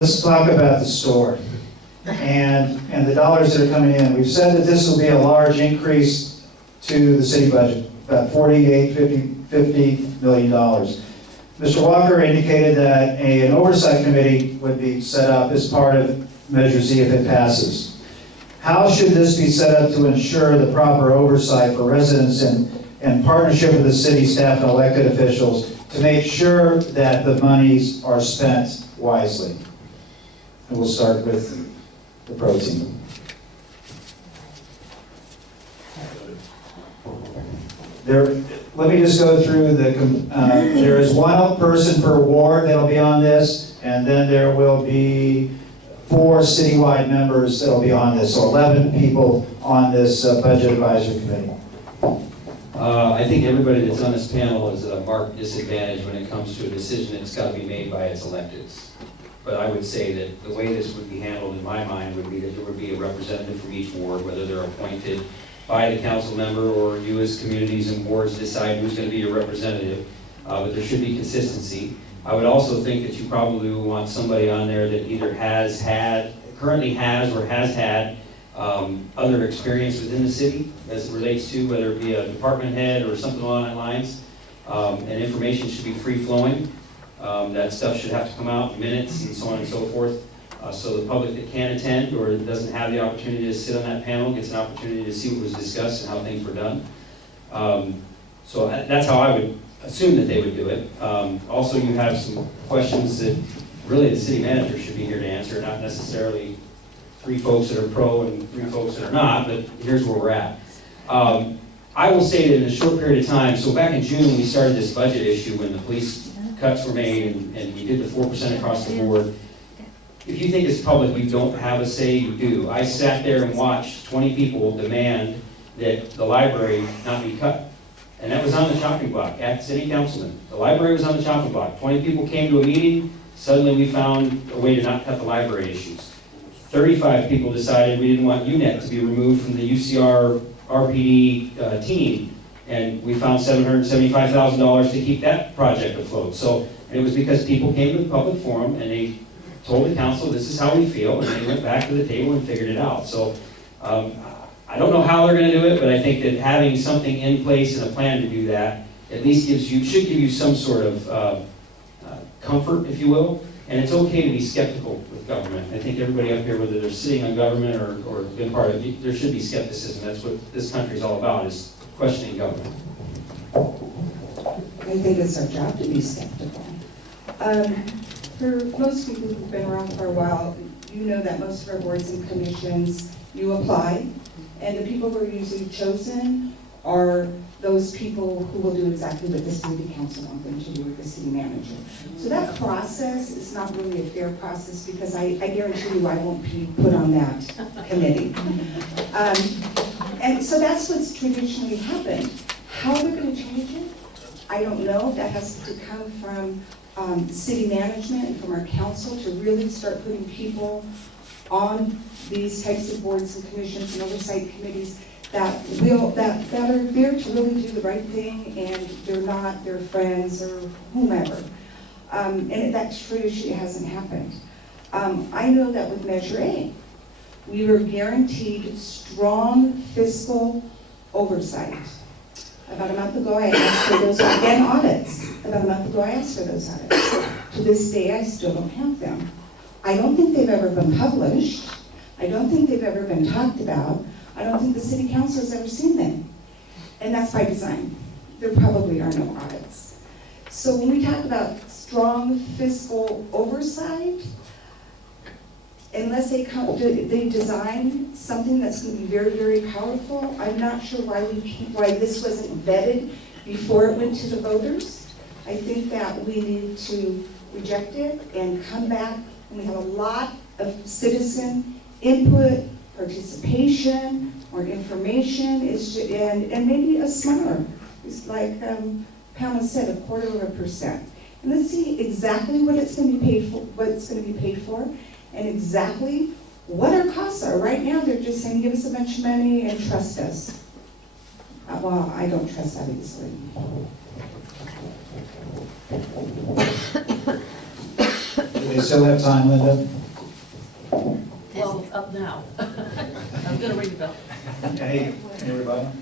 Let's talk about the store and the dollars that are coming in. We've said that this will be a large increase to the city budget, about $50 million. Mr. Walker indicated that an oversight committee would be set up as part of Measure Z if it passes. How should this be set up to ensure the proper oversight for residents and partnership with the city staff and elected officials to make sure that the monies are spent wisely? And we'll start with the pro team. Let me just go through there is one person per ward that'll be on this, and then there will be 4 citywide members that'll be on this, so 11 people on this budget advisory committee. I think everybody that's on this panel is at a marked disadvantage when it comes to a decision that's got to be made by its electeds. But I would say that the way this would be handled in my mind would be that there would be a representative from each ward, whether they're appointed by the council member or you as communities and wards decide who's going to be your representative. But there should be consistency. I would also think that you probably would want somebody on there that either currently has or has had other experience within the city as it relates to whether it be a department head or something along that lines. And information should be free-flowing. That stuff should have to come out in minutes and so on and so forth. So the public that can't attend or doesn't have the opportunity to sit on that panel gets an opportunity to see what was discussed and how things were done. So that's how I would assume that they would do it. Also, you have some questions that really the city manager should be here to answer, not necessarily 3 folks that are pro and 3 folks that are not, but here's where we're at. I will say that in a short period of time, so back in June, we started this budget issue when the police cuts were made and we did the 4% across the board. If you think as public you don't have a say, you do. I sat there and watched 20 people demand that the library not be cut. And that was on the chopping block at city councilman. The library was on the chopping block. 20 people came to a meeting, suddenly we found a way to not cut the library issues. 35 people decided we didn't want UNET to be removed from the UCR RPD team. And we found $775,000 to keep that project afloat. So it was because people came to the public forum and they told the council, this is how we feel, and they went back to the table and figured it out. So I don't know how they're going to do it, but I think that having something in place and a plan to do that at least should give you some sort of comfort, if you will. And it's okay to be skeptical with government. I think everybody up here, whether they're sitting on government or been part of it, there should be skepticism. That's what this country is all about, is questioning government. I think it's our job to be skeptical. For most people who've been around for a while, you know that most of our boards and commissions, you apply, and the people who are usually chosen are those people who will do exactly what the city council wants them to do with the city manager. So that process is not really a fair process because I guarantee you I won't be put on that committee. And so that's what's traditionally happened. How we're going to change it, I don't know. That has to come from city management and from our council to really start putting people on these types of boards and commissions and oversight committees that are there to really do the right thing, and they're not their friends or whomever. And that traditionally hasn't happened. I know that with Measure A, we were guaranteed strong fiscal oversight. About a month ago, I asked for those, and audits. About a month ago, I asked for those audits. To this day, I still don't have them. I don't think they've ever been published. I don't think they've ever been talked about. I don't think the city council has ever seen them. And that's by design. There probably are no audits. So when we talk about strong fiscal oversight, unless they design something that's going to be very, very powerful, I'm not sure why this wasn't vetted before it went to the voters. I think that we need to reject it and come back, and we have a lot of citizen input, participation, more information, and maybe a smaller. It's like Pamela said, 0.25%. And let's see exactly what it's going to be paid for, and exactly what our costs are. Right now, they're just saying, give us a bunch of money and trust us. Well, I don't trust that easily. The You still have time, Linda? Well, up now. I'm gonna ring the bell. Any rebuttal?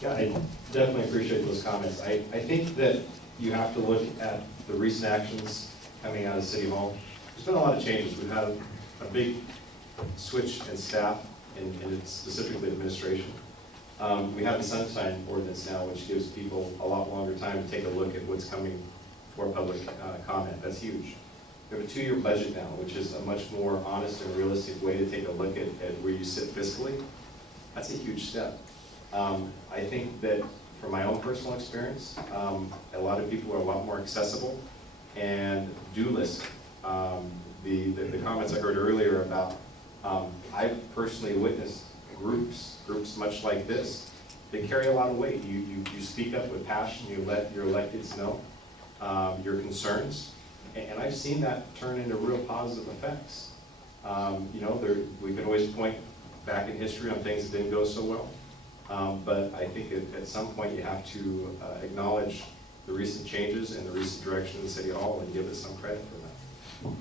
Yeah, I definitely appreciate those comments. I think that you have to look at the recent actions coming out of City Hall. There's been a lot of changes. We've had a big switch in staff and specifically administration. We have the sunshine ordinance now, which gives people a lot longer time to take a look at what's coming for public comment. That's huge. We have a 2-year budget now, which is a much more honest and realistic way to take a look at where you sit fiscally. That's a huge step. I think that from my own personal experience, a lot of people are a lot more accessible and do listen. The comments I heard earlier about, I've personally witnessed groups much like this. They carry a lot of weight. You speak up with passion, you let your electeds know your concerns, and I've seen that turn into real positive effects. We can always point back in history on things that didn't go so well. But I think at some point you have to acknowledge the recent changes and the recent direction of the City Hall and give it some credit for that.